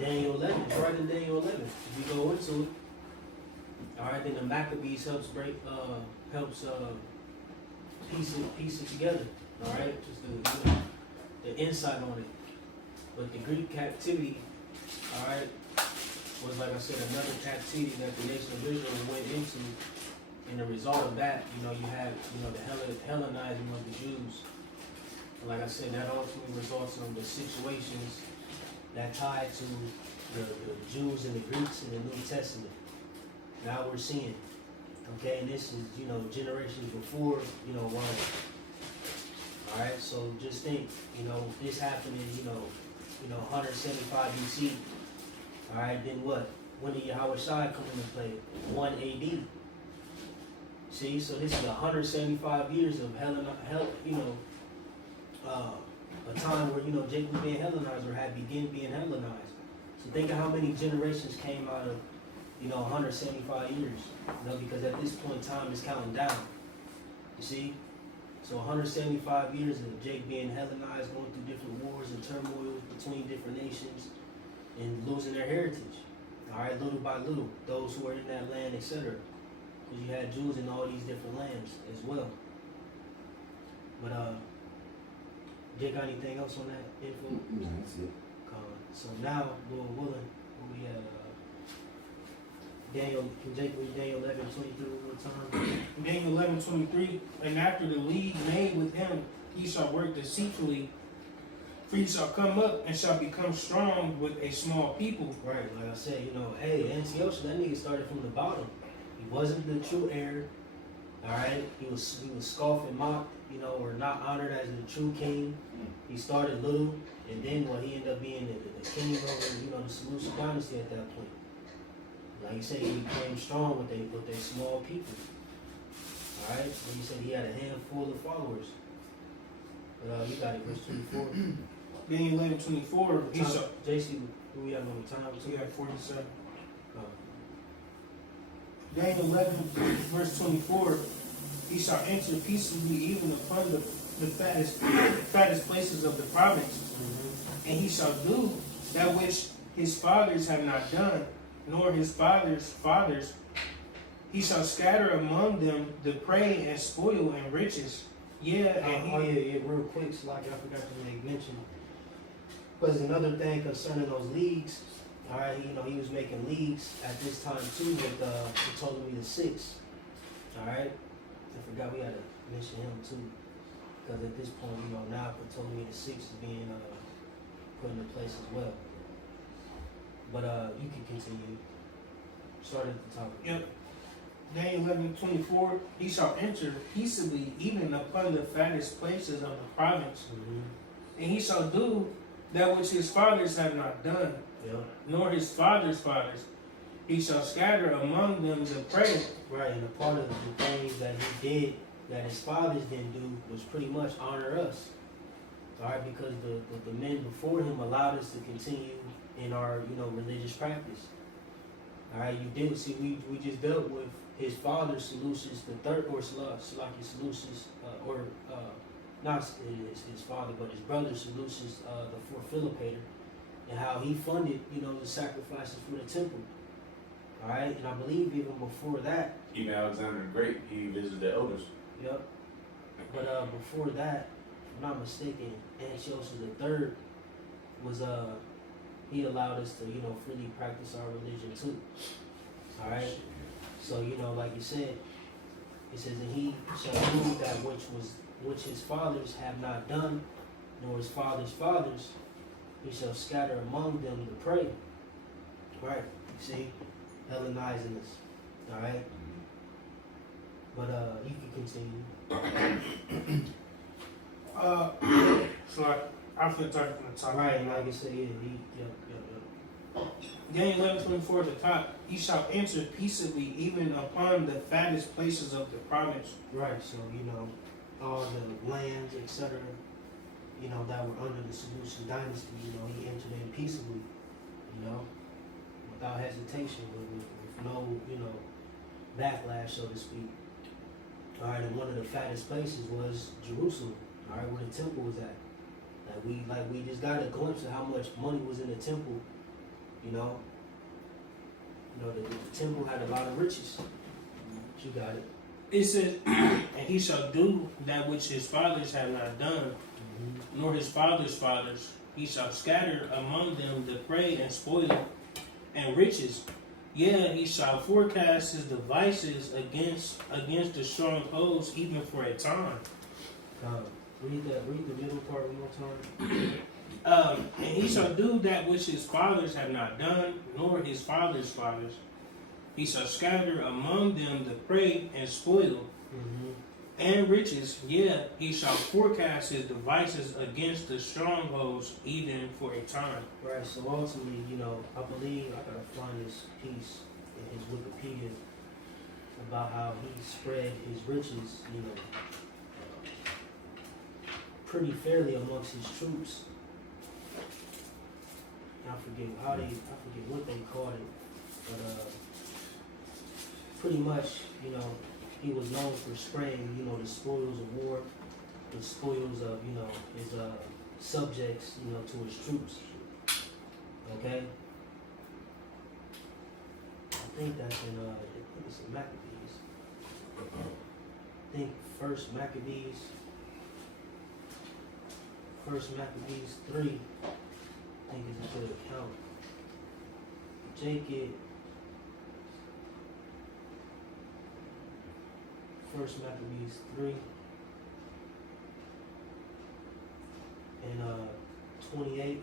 Daniel 11, it's right in Daniel 11. If you go into it. Alright, then the Maccabees helps piece it together. All right, just the insight on it. But the Greek captivity, all right, was, like I said, another captivity that the nation of Israel went into. And the result of that, you have, the Hellenizing of the Jews. And like I said, that ultimately results in the situations that tie to the Jews and the Greeks in the New Testament. Now we're seeing, okay, and this is, generations before, Rome. All right, so just think, this happened in, 175 BC. All right, then what? When did Yahweh Shai come into play? 1 AD. See, so this is 175 years of a time where, Jacob being Hellenized or had begun being Hellenized. So think of how many generations came out of, 175 years. Because at this point, time is counting down. You see? So 175 years of Jake being Hellenized, going through different wars and turmoil between different nations and losing their heritage. All right, little by little, those who are in that land, etc. Because you had Jews in all these different lands as well. But Jake, got anything else on that info? No, that's it. So now, Lord willing, we have Daniel. Can Jake read Daniel 11:23 one more time? Daniel 11:23, and after the league made with him, he shall work deceitfully, for he shall come up and shall become strong with a small people. Right, like I said, hey, Antiochus, that nigga started from the bottom. He wasn't the true heir. All right, he was scoffed and mocked, or not honored as the true king. He started little, and then he ended up being the king over, the Seleucid dynasty at that point. Like you said, he became strong with a small people. All right, and you said he had a handful of followers. But you got it, verse 24. Daniel 11:24, he shall. JC, who we have on the time? We have 47. Oh. Daniel 11, verse 24, he shall enter peaceably even upon the fattest places of the province, and he shall do that which his fathers have not done, nor his fathers' fathers. He shall scatter among them the prey and spoil and riches. Yeah, and real quick, so like I forgot to make mention. Was another thing concerning those leagues. All right, he was making leagues at this time too with Ptolemy VI. All right, I forgot we had to mention him too, because at this point, now Ptolemy VI is being put into place as well. But you can continue. Start at the top. Yep. Daniel 11:24, he shall enter peaceably even upon the fattest places of the province, and he shall do that which his fathers have not done, nor his fathers' fathers. He shall scatter among them the prey. Right, and a part of the things that he did that his fathers didn't do was pretty much honor us. All right, because the men before him allowed us to continue in our religious practice. All right, you did see we just dealt with his father Seleucus the third, or Seleucus, not his father, but his brother Seleucus the fourth Philopator, and how he funded the sacrifices for the temple. All right, and I believe even before that, Even Alexander the Great, he visited the elders. Yep. But before that, if I'm not mistaken, Antiochus III was he allowed us to freely practice our religion too. All right. So like you said, it says, and he shall do that which his fathers have not done, nor his fathers' fathers. He shall scatter among them the prey. Right. You see, Hellenizing us. All right. But you can continue. So I'm finna start from the top. Right, and like I said, yep. Daniel 11:24 at the top, he shall enter peaceably even upon the fattest places of the province. Right, so all the lands, etc., that were under the Seleucid dynasty, he entered in peaceably, without hesitation, with no, backlash, so to speak. All right, and one of the fattest places was Jerusalem, all right, where the temple was at. We just got a glimpse of how much money was in the temple, the temple had a lot of riches. You got it. It says, and he shall do that which his fathers have not done, nor his fathers' fathers. He shall scatter among them the prey and spoil and riches. Yeah, he shall forecast his devices against the strong hosts, even for a time. Read the middle part one more time. And he shall do that which his fathers have not done, nor his fathers' fathers. He shall scatter among them the prey and spoil and riches. Yeah, he shall forecast his devices against the strongholds, even for a time. Right, so ultimately, I believe, I gotta find this piece in his Wikipedia about how he spread his riches, pretty fairly amongst his troops. I forget what they called it, but pretty much, he was known for spraying, the spoils of war, the spoils of, his subjects, to his troops. Okay? I think that's it's in Maccabees. I think First Maccabees 3, I think is a good account. Jacob. First Maccabees 3 and 28.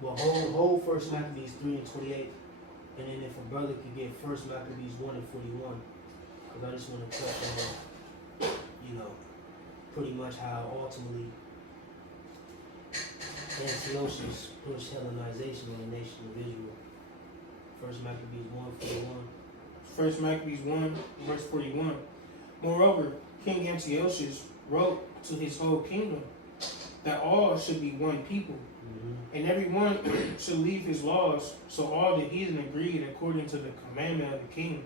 Well, whole First Maccabees 3 and 28, and then if a brother could get First Maccabees 1 and 41, because I just want to touch on, pretty much how ultimately Antiochus pushed Hellenization on the nation of Israel. First Maccabees 1:41. First Maccabees 1, verse 41. Moreover, King Antiochus wrote to his whole kingdom that all should be one people, and every one should leave his laws, so all the heathen agreed according to the commandment of the king.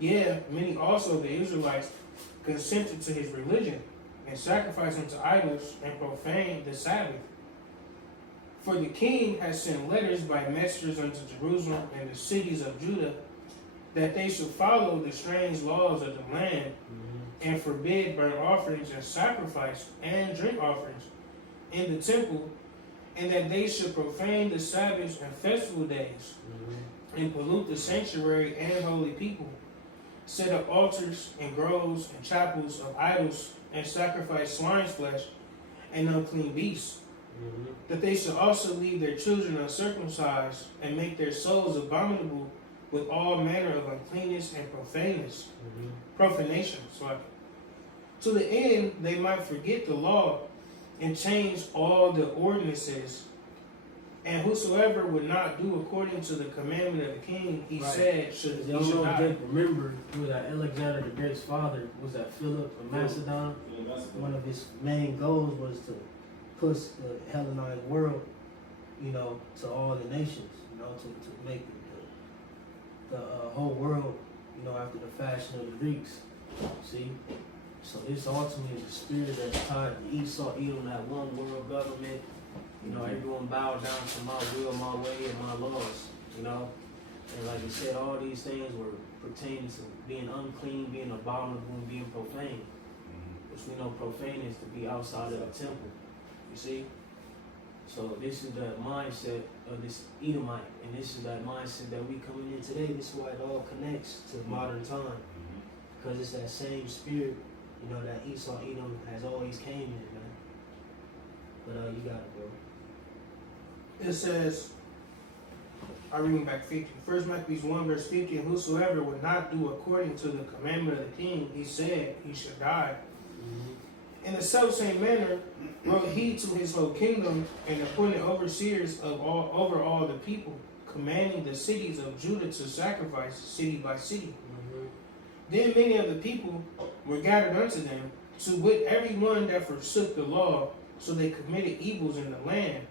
Yeah, many also of the Israelites consented to his religion, and sacrificed unto idols, and profaned the Sabbath. For the king has sent letters by messengers unto Jerusalem and the cities of Judah, that they should follow the strange laws of the land, and forbid burnt offerings and sacrifice and drink offerings in the temple, and that they should profane the Sabbaths and festival days, and pollute the sanctuary and holy people, set up altars and groves and chapels of idols, and sacrifice swine's flesh and unclean beasts, that they should also leave their children uncircumcised, and make their souls abominable with all manner of uncleanness and profanation, to the end they might forget the law and change all the ordinances. And whosoever would not do according to the commandment of the king, he said, should die. Remember, was that Alexander the Great's father, was that Philip of Macedon? One of his main goals was to push the Hellenized world, to all the nations, to make the whole world, after the fashion of the Greeks. See? So this ultimately is the spirit that's tied to Esau, Edom, that one world government. Everyone bowed down to my will, my way, and my laws, And like you said, all these things were pertaining to being unclean, being abominable, and being profane. Which we know profane is to be outside of the temple. You see? So this is the mindset of this Edomite, and this is that mindset that we coming in today. This is why it all connects to modern time, because it's that same spirit, that Esau, Edom has always came in, man. But you got it, bro. It says, I'm reading back 50. First Maccabees 1 verse 50, and whosoever would not do according to the commandment of the king, he said he should die. In the selfsame manner wrote he to his whole kingdom, and appointed overseers over all the people, commanding the cities of Judah to sacrifice city by city. Then many of the people were gathered unto them, to wit every one that forsook the law, so they committed evils in the land,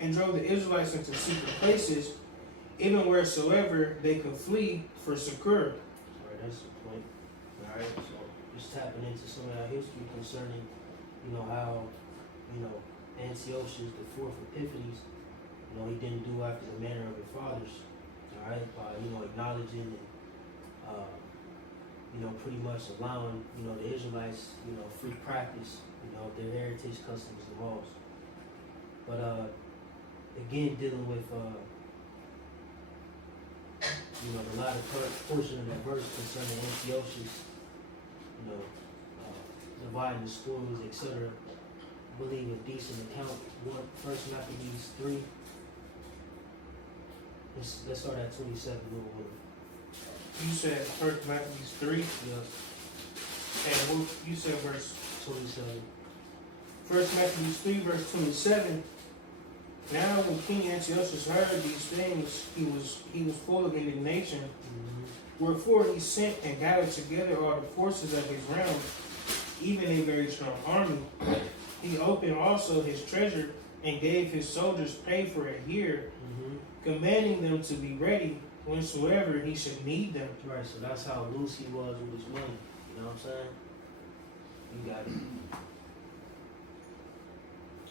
and drove the Israelites into secret places, even wheresoever they could flee for succor. Alright, that's the point. Alright, so just tapping into some of that history concerning, how, Antiochus, the fourth Epiphanes, he didn't do after the manner of his fathers. Alright, by, acknowledging and pretty much allowing, the Israelites, free practice, their heritage, customs, and laws. But again, dealing with, the latter portion of that verse concerning Antiochus, dividing the spoils, etc. I believe a decent account. First Maccabees 3. Let's start at 27 real quick. You said First Maccabees 3, Yep, and what you said verse 27. First Maccabees 3, verse 27. Now when King Antiochus heard these things, he was full of indignation. Mm-hmm. Wherefore he sent and gathered together all the forces of his realm, even a very strong army. He opened also his treasure and gave his soldiers pay for a year, commanding them to be ready whensoever he should need them. Right, so that's how loose he was with his money. You know what I'm saying? You got it.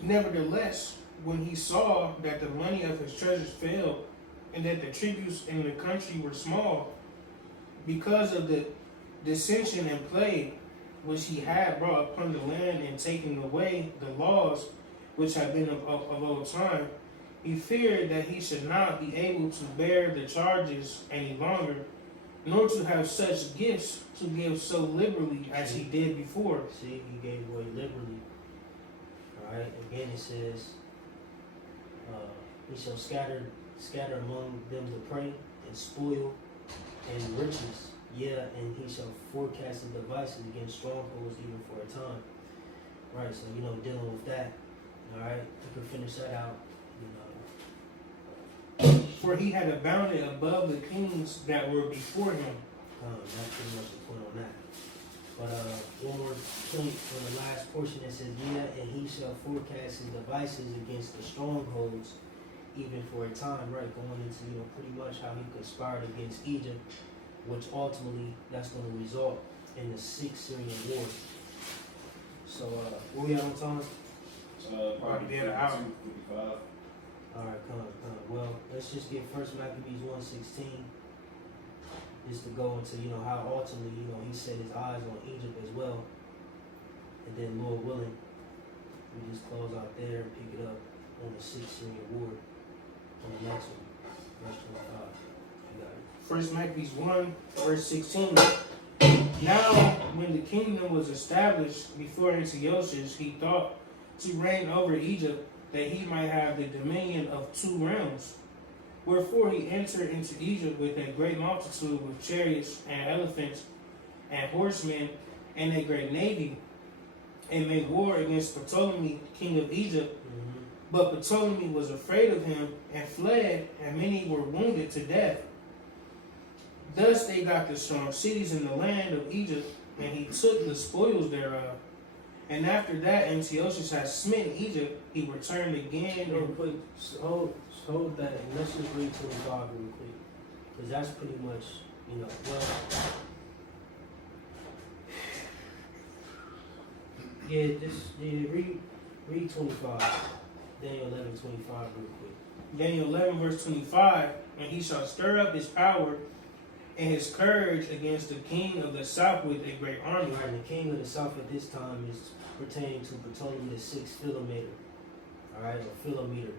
Nevertheless, when he saw that the money of his treasures failed, and that the tributes in the country were small, because of the dissension and plague which he had brought upon the land and taken away the laws which had been of old time, he feared that he should not be able to bear the charges any longer, nor to have such gifts to give so liberally as he did before. See, he gave away liberally. Alright, again it says, he shall scatter among them the prey and spoil and riches. Yeah, and he shall forecast the devices against strongholds even for a time. Right, so dealing with that. Alright, you can finish that out. For he had abounded above the kings that were before him. That's pretty much the point on that. But one more point for the last portion that says, yeah, and he shall forecast his devices against the strongholds, even for a time, right? Going into, pretty much how he conspired against Egypt, which ultimately that's going to result in the 6th Syrian War. So, where we at on time? Probably Be an hour. 55. Alright, come. Well, let's just get First Maccabees 1:16. Just to go into, how ultimately, he set his eyes on Egypt as well. And then, Lord willing, we just close out there and pick it up on the 6th Syrian War on the next one, verse 25. You got it. First Maccabees 1, verse 16. Now, when the kingdom was established before Antiochus, he thought to reign over Egypt, that he might have the dominion of 2 realms. Wherefore he entered into Egypt with a great multitude, with chariots and elephants and horsemen and a great navy, and made war against Ptolemy, king of Egypt. But Ptolemy was afraid of him and fled, and many were wounded to death. Thus they got the strong cities in the land of Egypt, and he took the spoils thereof. And after that, Antiochus had smitten Egypt, he returned again. Hold that, and let's just read 25 real quick, because that's pretty much, read 25, Daniel 11:25 real quick. Daniel 11, verse 25, and he shall stir up his power and his courage against the king of the south with a great army. Right, and the king of the south at this time is pertaining to Ptolemy the 6th Philometer, alright, or Philometer,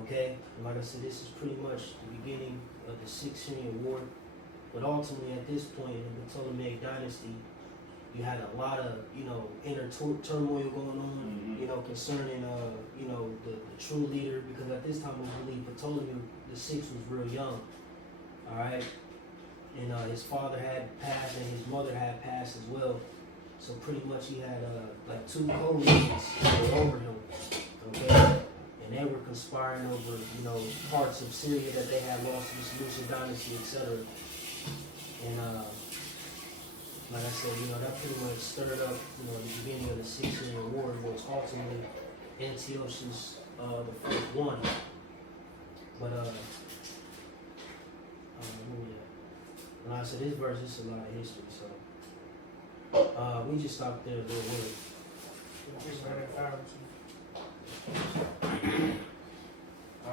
okay? And like I said, this is pretty much the beginning of the 6th Syrian War, but ultimately at this point in the Ptolemaic dynasty, you had a lot of, inner turmoil going on, concerning, the true leader, because at this time we believe Ptolemy the 6th was real young, alright? And his father had passed and his mother had passed as well. So pretty much he had like 2 co-regents over him, okay? And they were conspiring over, parts of Syria that they had lost to the Seleucid dynasty, etc. And like I said, that pretty much stirred up, the beginning of the 6th Syrian War, which ultimately Antiochus the fourth won. But where we at? Like I said, this verse is a lot of history, so we just stopped there a little bit. Just right at 5 or 2.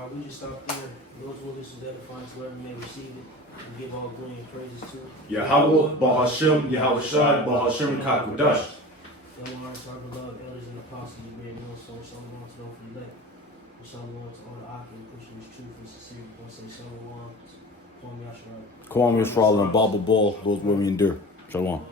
We just stop there. Those will this is edifying to whoever may receive it. And give all glory and praises to. Yahweh, Bahashem, Yahweh Shai, Bahashem, Kakudash. Shalom to our beloved elders and apostles of great millstone. Shalom to those who elect. And shalom to all the Akim pushing this truth and sincerity. I say shalom. Kwame Yashara. Kwame Yashara and Baba Ball, those where we endure. Shalom.